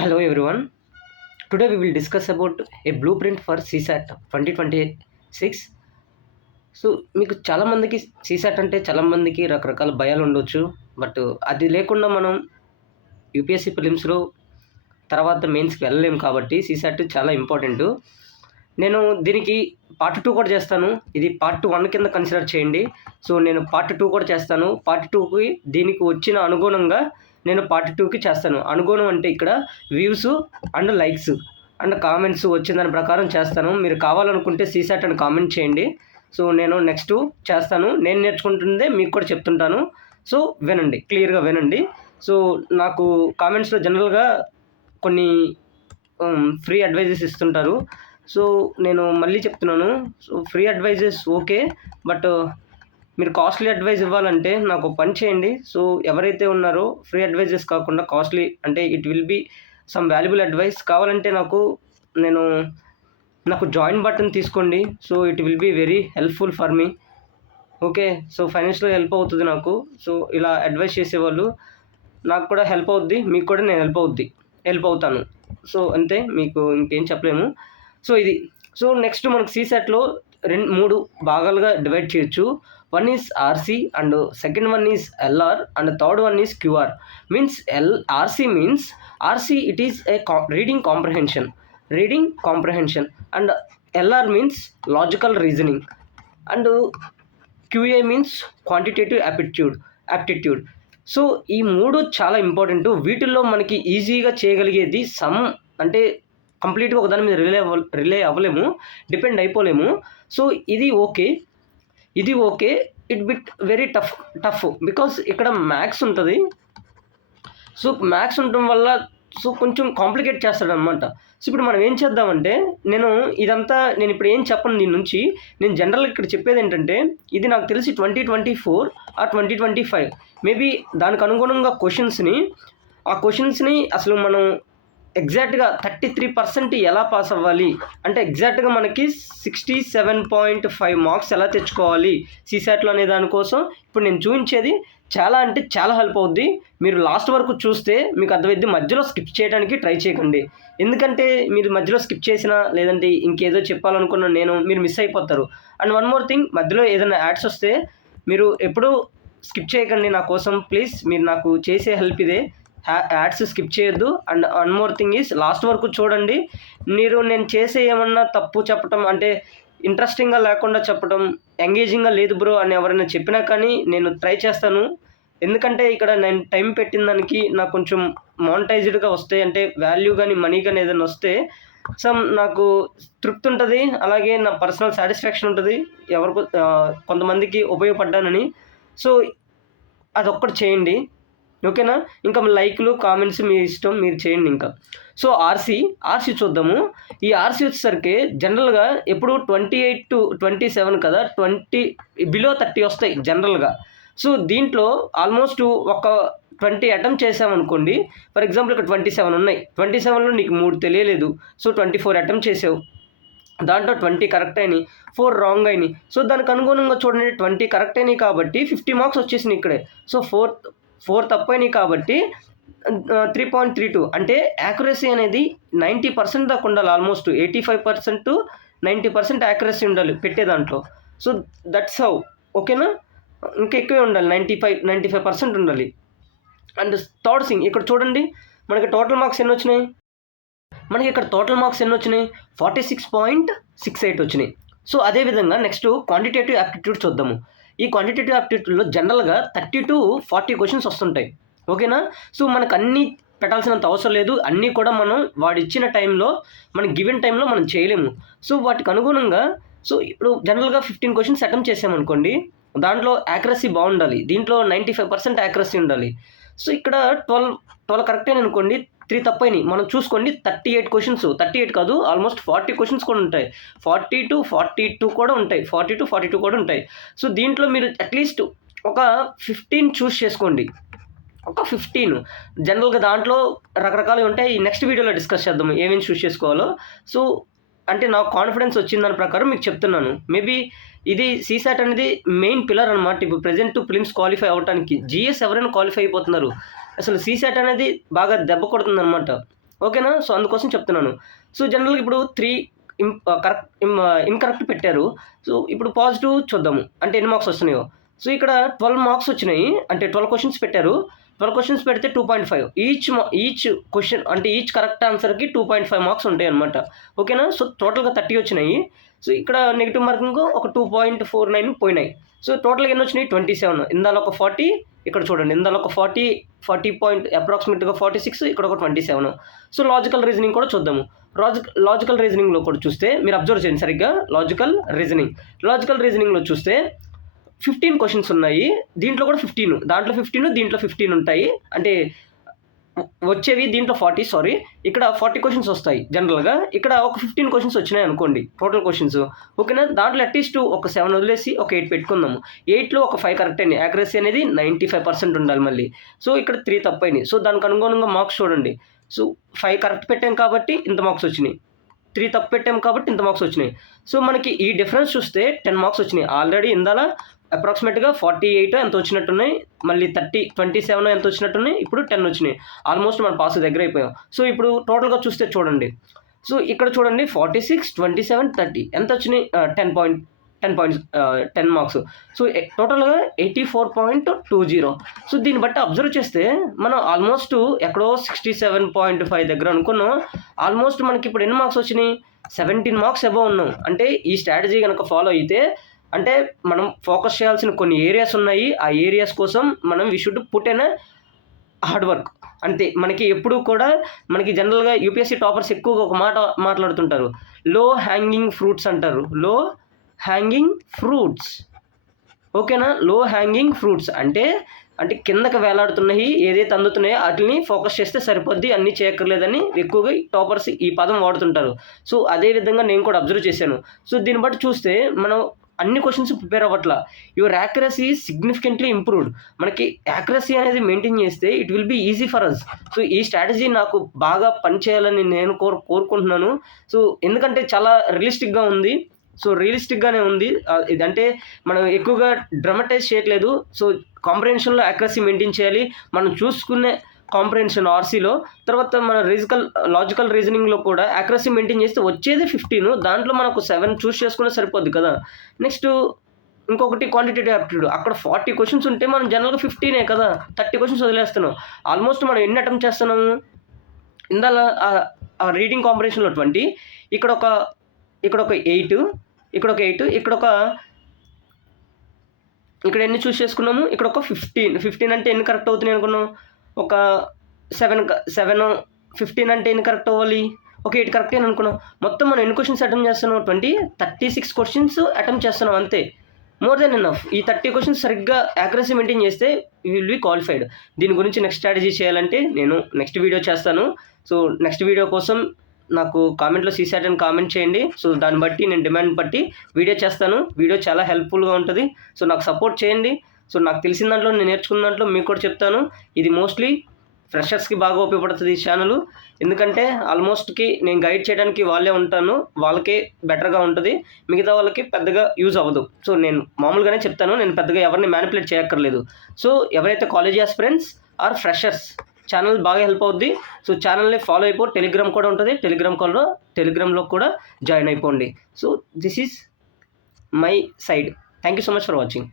Hello everyone. Today we will discuss about a blueprint for CSAT 2026. So మీకు చాలామందికి CSAT అంటే చాలామందికి రకరకాల భయాలు ఉండొచ్చు. బట్ అది లేకుండా మనం యూపీఎస్సీ ప్రిలిమ్స్‌లో తర్వాత మెయిన్స్‌కి వెళ్ళలేము కాబట్టి CSAT చాలా ఇంపార్టెంటు. నేను దీనికి పార్ట్ 2 కూడా చేస్తాను. ఇది పార్ట్ 1 కింద కన్సిడర్ చేయండి. సో నేను పార్ట్ 2 కూడా చేస్తాను. పార్ట్ 2కి దీనికి వచ్చిన అనుగుణంగా నేను పార్ట్ 2కి చేస్తాను. అనుగుణం అంటే ఇక్కడ views and likes and comments వచ్చిన దాని ప్రకారం చేస్తాను. మీరు కావాలనుకుంటే CSAT అని కామెంట్ చేయండి. సో నేను నెక్స్ట్ చేస్తాను. నేను నేర్చుకుంటుందే మీకు కూడా చెప్తుంటాను. సో వినండి, క్లియర్‌గా వినండి. సో నాకు కామెంట్స్‌లో జనరల్‌గా కొన్ని ఫ్రీ అడ్వైజెస్ ఇస్తుంటారు. సో నేను మళ్ళీ చెప్తున్నాను. So free advises okay. But మీరు కాస్ట్లీ అడ్వైస్ ఇవ్వాలంటే నాకు ఒక పని చేయండి. సో ఎవరైతే ఉన్నారో ఫ్రీ అడ్వైజెస్ కాకుండా కాస్ట్లీ అంటే it will be some valuable advice కావాలంటే నాకు జాయిన్ బటన్ తీసుకోండి. So it will be very helpful for me. Okay. So ఫైనాన్షియల్‌గా హెల్ప్ అవుతుంది నాకు. సో ఇలా అడ్వైస్ చేసేవాళ్ళు నాకు కూడా హెల్ప్ అవుద్ది. మీకు కూడా నేను హెల్ప్ అవుతాను. సో అంతే, మీకు ఇంకేం చెప్పలేము. సో ఇది. సో నెక్స్ట్ మనకు CSAT‌లో 3 భాగాలుగా డివైడ్ చేయొచ్చు. One is RC and second one is LR and third one is QR. Means RC means it is a reading comprehension and LR means logical reasoning and QA means quantitative aptitude. So ఈ 3 చాలా important. వీటిల్లో మనకి ఈజీగా చేయగలిగేది అంటే కంప్లీట్గా ఒకదాని మీద రిలే అవ్వలేము, డిపెండ్ అయిపోలేము. సో ఇది okay. It bit very tough because ఇక్కడ మ్యాథ్స్ ఉంటుంది. సో మ్యాథ్స్ ఉండటం వల్ల సో కొంచెం కాంప్లికేట్ చేస్తాడనమాట. సో ఇప్పుడు మనం ఏం చేద్దామంటే నేను ఇప్పుడు ఏం చెప్పను దీని నుంచి. నేను జనరల్గా ఇక్కడ చెప్పేది ఏంటంటే ఇది నాకు తెలిసి 2024 ఆర్ 2025 మేబీ దానికి అనుగుణంగా క్వశ్చన్స్ని అసలు మనం ఎగ్జాక్ట్గా 33% ఎలా పాస్ అవ్వాలి అంటే ఎగ్జాక్ట్గా మనకి 67.5 మార్క్స్ ఎలా తెచ్చుకోవాలి CSATలో అనే దానికోసం ఇప్పుడు నేను చూపించేది చాలా అంటే చాలా హెల్ప్ అవుద్ది. మీరు లాస్ట్ వరకు చూస్తే మీకు అర్థమైద్ది. మధ్యలో స్కిప్ చేయడానికి ట్రై చేయకండి. ఎందుకంటే మీరు మధ్యలో స్కిప్ చేసినా లేదంటే ఇంకేదో చెప్పాలనుకున్నా మీరు మిస్ అయిపోతారు. అండ్ వన్ మోర్ థింగ్, మధ్యలో ఏదైనా యాడ్స్ వస్తే మీరు ఎప్పుడూ స్కిప్ చేయకండి నా కోసం ప్లీజ్. మీరు నాకు చేసే హెల్ప్ ఇదే. యాడ్స్ స్కిప్ చేయొద్దు. And one more thing is lost వరకు చూడండి. నేను చేసే ఏమన్నా తప్పు చెప్పటం అంటే ఇంట్రెస్టింగ్గా లేకుండా చెప్పడం, ఎంగేజింగ్గా లేదు బ్రో అని ఎవరైనా చెప్పినా కానీ నేను ట్రై చేస్తాను. ఎందుకంటే ఇక్కడ నేను టైం పెట్టిన దానికి నాకు కొంచెం మానిటైజ్డ్గా వస్తే అంటే వాల్యూ కానీ మనీ కానీ ఏదైనా వస్తే నాకు తృప్తి ఉంటుంది. అలాగే నా పర్సనల్ సాటిస్ఫాక్షన్ ఉంటుంది, కొంతమందికి ఉపయోగపడ్డానని. సో అదొక్కటి చేయండి, ఓకేనా? ఇంకా లైక్లు కామెంట్స్ మీ ఇష్టం, మీరు చేయండి. ఇంకా సో ఆర్సీ చూద్దాము. ఈ ఆర్సీ వచ్చేసరికి జనరల్గా ఎప్పుడు 28 to 27 కదా, 20 below 30 వస్తాయి జనరల్గా. సో దీంట్లో ఆల్మోస్ట్ ఒక 20 అటెంప్ట్ చేసామనుకోండి. ఫర్ ఎగ్జాంపుల్ ఇక్కడ 27 ఉన్నాయి. 27లో నీకు 3 తెలియలేదు. సో 24 అటెంప్ట్ చేసావు. దాంట్లో 20 కరెక్ట్ అయినాయి, 4 రాంగ్ అయినాయి. సో దానికి అనుగుణంగా చూడండి, 20 కరెక్ట్ అయినాయి కాబట్టి 50 మార్క్స్ వచ్చేసినాయి ఇక్కడే. సో 4 తప్పైనాయి కాబట్టి 3.32 అంటే యాక్యురసీ అనేది 90% దాకా ఉండాలి. ఆల్మోస్ట్ 85% to 90% యాక్యురసీ ఉండాలి పెట్టే దాంట్లో. సో దట్స్ హౌ, ఓకేనా? ఇంకా ఎక్కువే ఉండాలి, 95% ఉండాలి. అండ్ థర్డ్ థింగ్, ఇక్కడ చూడండి మనకి టోటల్ మార్క్స్ ఎన్ని వచ్చినాయి. 46.68 వచ్చినాయి. సో అదేవిధంగా నెక్స్ట్ క్వాంటిటేటివ్ యాప్టిట్యూడ్ చూద్దాము. ఈ క్వాంటిటేటివ్ యాప్టిట్యూడ్లో జనరల్గా 30 to 40 క్వశ్చన్స్ వస్తుంటాయి, ఓకేనా? సో మనకు అన్నీ పెట్టాల్సినంత అవసరం లేదు. అన్నీ కూడా మనం వాడిచ్చిన టైంలో గివెన్ టైంలో మనం చేయలేము. సో వాటికి అనుగుణంగా సో ఇప్పుడు జనరల్గా 15 క్వశ్చన్స్ అటెంప్ట్ చేసామనుకోండి, దాంట్లో యాక్యురసీ బాగుండాలి. దీంట్లో 95% యాక్యురసీ ఉండాలి. సో ఇక్కడ 12 కరెక్ట్ అయిన అనుకోండి, 3 తప్పైనాయి. మనం చూసుకోండి 38 క్వశ్చన్స్, 38 కాదు ఆల్మోస్ట్ 40 క్వశ్చన్స్ కూడా ఉంటాయి. 40 to 42 కూడా ఉంటాయి. 40 to 42 కూడా ఉంటాయి. సో దీంట్లో మీరు అట్లీస్ట్ ఒక 15 చూస్ చేసుకోండి. ఒక 15 జనరల్గా దాంట్లో రకరకాలు ఉంటాయి. నెక్స్ట్ వీడియోలో డిస్కస్ చేద్దాము ఏమేమి చూస్ చేసుకోవాలో. సో అంటే నాకు కాన్ఫిడెన్స్ వచ్చిన దాని ప్రకారం మీకు చెప్తున్నాను. మేబీ ఇది CSAT అనేది మెయిన్ పిల్లర్ అనమాట. ఇప్పుడు ప్రెజెంట్ ప్రిలిమ్స్ క్వాలిఫై అవ్వడానికి GS ఎవరైనా క్వాలిఫై అయిపోతున్నారు. అసలు CSAT అనేది బాగా దెబ్బ కొడుతుంది అనమాట, ఓకేనా. సో అందుకోసం చెప్తున్నాను. సో జనరల్గా ఇప్పుడు 3 ఇన్కరెక్ట్ పెట్టారు. సో ఇప్పుడు పాజిటివ్ చూద్దాము, అంటే ఎన్ని మార్క్స్ వస్తున్నాయో. సో ఇక్కడ 12 మార్క్స్ వచ్చినాయి, అంటే 12 క్వశ్చన్స్ పెట్టారు. 12 క్వశ్చన్స్ పెడితే 2.5 ఈచ్ క్వశ్చన్, అంటే ఈచ్ కరెక్ట్ ఆన్సర్కి 2.5 మార్క్స్ ఉంటాయి అనమాట. ఓకేనా. సో టోటల్గా 30 వచ్చినాయి. సో ఇక్కడ నెగిటివ్ మార్కింగ్ ఒక 2.49 పోయినాయి. సో టోటల్గా ఎన్ని వచ్చినాయి 27. ఇందాలో ఒక 40, ఇక్కడ చూడండి ఇందాలో ఒక 40 పాయింట్ అప్రాక్సిమేట్గా 46, ఇక్కడ ఒక 27. సో లాజికల్ రీజనింగ్ కూడా చూద్దాము. లాజికల్ రీజనింగ్లో కూడా చూస్తే మీరు అబ్జర్వ్ చేయండి సరిగ్గా. లాజికల్ రీజనింగ్లో చూస్తే 15 క్వశ్చన్స్ ఉన్నాయి. దీంట్లో కూడా 15, దాంట్లో 15, దీంట్లో 15 ఉంటాయి. అంటే వచ్చేవి దీంట్లో 40, ఇక్కడ 40 క్వశ్చన్స్ వస్తాయి జనరల్గా. ఇక్కడ ఒక 15 క్వశ్చన్స్ వచ్చినాయి అనుకోండి టోటల్ క్వశ్చన్స్. ఓకేనా. దాంట్లో అట్లీస్ట్ ఒక 7 వదిలేసి ఒక 8 పెట్టుకుందాము. 8లో ఒక 5 కరెక్ట్ అయినాయి. యాక్యురసీ అనేది 95% ఉండాలి మళ్ళీ. సో ఇక్కడ 3 తప్పైనాయి. సో దానికి అనుగుణంగా మార్క్స్ చూడండి. సో 5 కరెక్ట్ పెట్టాం కాబట్టి ఇంత మార్క్స్ వచ్చినాయి, 3 తప్పు పెట్టాం కాబట్టి ఇంత మార్క్స్ వచ్చినాయి. సో మనకి ఈ డిఫరెన్స్ చూస్తే 10 మార్క్స్ వచ్చినాయి. ఆల్రెడీ ఇందాల అప్రాక్సిమేట్గా 48 ఎంత వచ్చినట్టున్నాయి, మళ్ళీ 27 ఎంత వచ్చినట్టున్నాయి, ఇప్పుడు 10 వచ్చినాయి. ఆల్మోస్ట్ మనం పాస్ దగ్గర అయిపోయాం. సో ఇప్పుడు టోటల్గా చూస్తే చూడండి. సో ఇక్కడ చూడండి 46, 27, 30 ఎంత వచ్చినాయి, 10 మార్క్స్. సో టోటల్గా 84.20. సో దీన్ని బట్టి అబ్జర్వ్ చేస్తే మనం ఆల్మోస్ట్ ఎక్కడో 67.5 దగ్గర అనుకున్నాం. ఆల్మోస్ట్ మనకి ఇప్పుడు ఎన్ని మార్క్స్ వచ్చినాయి, 17 మార్క్స్ అబవ్ ఉన్నాం. అంటే ఈ స్ట్రాటజీ కనుక ఫాలో అయితే, అంటే మనం ఫోకస్ చేయాల్సిన కొన్ని ఏరియాస్ ఉన్నాయి. ఆ ఏరియాస్ కోసం మనం we should put in hard work. అంతే. మనకి ఎప్పుడు కూడా మనకి జనరల్గా యూపీఎస్సీ టాపర్స్ ఎక్కువగా ఒక మాట మాట్లాడుతుంటారు, లో హ్యాంగింగ్ ఫ్రూట్స్ అంటారు. లో హ్యాంగింగ్ ఫ్రూట్స్, ఓకేనా. లో హ్యాంగింగ్ ఫ్రూట్స్ అంటే కిందకి వేలాడుతున్నాయి, ఏదైతే అందుతున్నాయో వాటిని ఫోకస్ చేస్తే సరిపోద్ది, అన్నీ చేయక్కర్లేదని ఎక్కువగా టాపర్స్ ఈ పదం వాడుతుంటారు. సో అదేవిధంగా నేను కూడా అబ్జర్వ్ చేశాను. సో దీన్ని బట్టి చూస్తే మనం అన్ని క్వశ్చన్స్ ప్రిపేర్ అవ్వట్లా. Your accuracy significantly improved. మనకి యాక్యురసీ అనేది మెయింటైన్ చేస్తే it will be easy for us. So ఈ స్ట్రాటజీ నాకు బాగా పనిచేయాలని నేను కోరుకుంటున్నాను. సో ఎందుకంటే చాలా రియలిస్టిక్గా ఉంది. సో రియలిస్టిక్గానే ఉంది. ఇదంటే మనం ఎక్కువగా డ్రమటైజ్ చేయట్లేదు. సో కాంప్రహెన్షన్లో యాక్యురసీ మెయింటైన్ చేయాలి. మనం చూసుకునే కాంప్రహెన్షన్ ఆర్సీలో, తర్వాత మన లాజికల్ రీజనింగ్లో కూడా యాక్యురసీ మెయింటైన్ చేస్తే వచ్చేది 15. దాంట్లో మనకు 7 చూస్ చేసుకునే సరిపోద్ది కదా. నెక్స్ట్ ఇంకొకటి క్వాంటిటేటివ్ యాప్టిట్యూడ్. అక్కడ 40 క్వశ్చన్స్ ఉంటే మనం జనరల్గా 15 కదా, 30 క్వశ్చన్స్ వదిలేస్తున్నాం. ఆల్మోస్ట్ మనం ఎన్ని అటెంప్ట్ చేస్తున్నాము, ఇందాల ఆ రీడింగ్ కాంప్రహెన్షన్లో 20, ఇక్కడ ఒక 8, ఇక్కడ ఎన్ని చూస్ చేసుకున్నాము, ఇక్కడ ఒక 15 అంటే ఎన్ని కరెక్ట్ అవుతున్నాయి అనుకున్నాం, ఒక 7 15 అంటే ఎన్ని కరెక్ట్ అవ్వాలి, ఒక 8 కరెక్ట్ అని అనుకున్నాం. మొత్తం మనం ఎన్ని క్వశ్చన్స్ అటెంప్ట్ చేస్తున్నాం, 36 క్వశ్చన్స్ అటెంప్ట్ చేస్తున్నాం అంతే. More than enough. ఈ 30 క్వశ్చన్స్ సరిగ్గా యాక్యురసీ మెయింటైన్ చేస్తే యూ విల్ బీ క్వాలిఫైడ్. దీని గురించి నెక్స్ట్ స్ట్రాటజీ చేయాలంటే నేను నెక్స్ట్ వీడియో చేస్తాను. సో నెక్స్ట్ వీడియో కోసం నాకు కామెంట్లో CSAT అని కామెంట్ చేయండి. సో దాన్ని బట్టి నేను డిమాండ్ బట్టి వీడియో చేస్తాను. వీడియో చాలా హెల్ప్ఫుల్గా ఉంటుంది. సో నాకు సపోర్ట్ చేయండి. సో నాకు తెలిసిన దాంట్లో, నేను నేర్చుకున్న దాంట్లో మీకు కూడా చెప్తాను. ఇది మోస్ట్లీ ఫ్రెషర్స్కి బాగా ఉపయోగపడుతుంది ఈ ఛానల్. ఎందుకంటే ఆల్మోస్ట్కి నేను గైడ్ చేయడానికి వాళ్ళే ఉంటాను, వాళ్ళకే బెటర్గా ఉంటుంది, మిగతా వాళ్ళకి పెద్దగా యూజ్ అవ్వదు. సో నేను మామూలుగానే చెప్తాను, నేను పెద్దగా ఎవరిని మ్యానిపులేట్ చేయక్కర్లేదు. సో ఎవరైతే college aspirants or freshers, channel బాగా హెల్ప్ అవుద్ది. సో ఛానల్ని ఫాలో అయిపో. టెలిగ్రామ్ కూడా ఉంటుంది, టెలిగ్రామ్లో కూడా జాయిన్ అయిపోండి. So this is my side. Thank you so much for watching.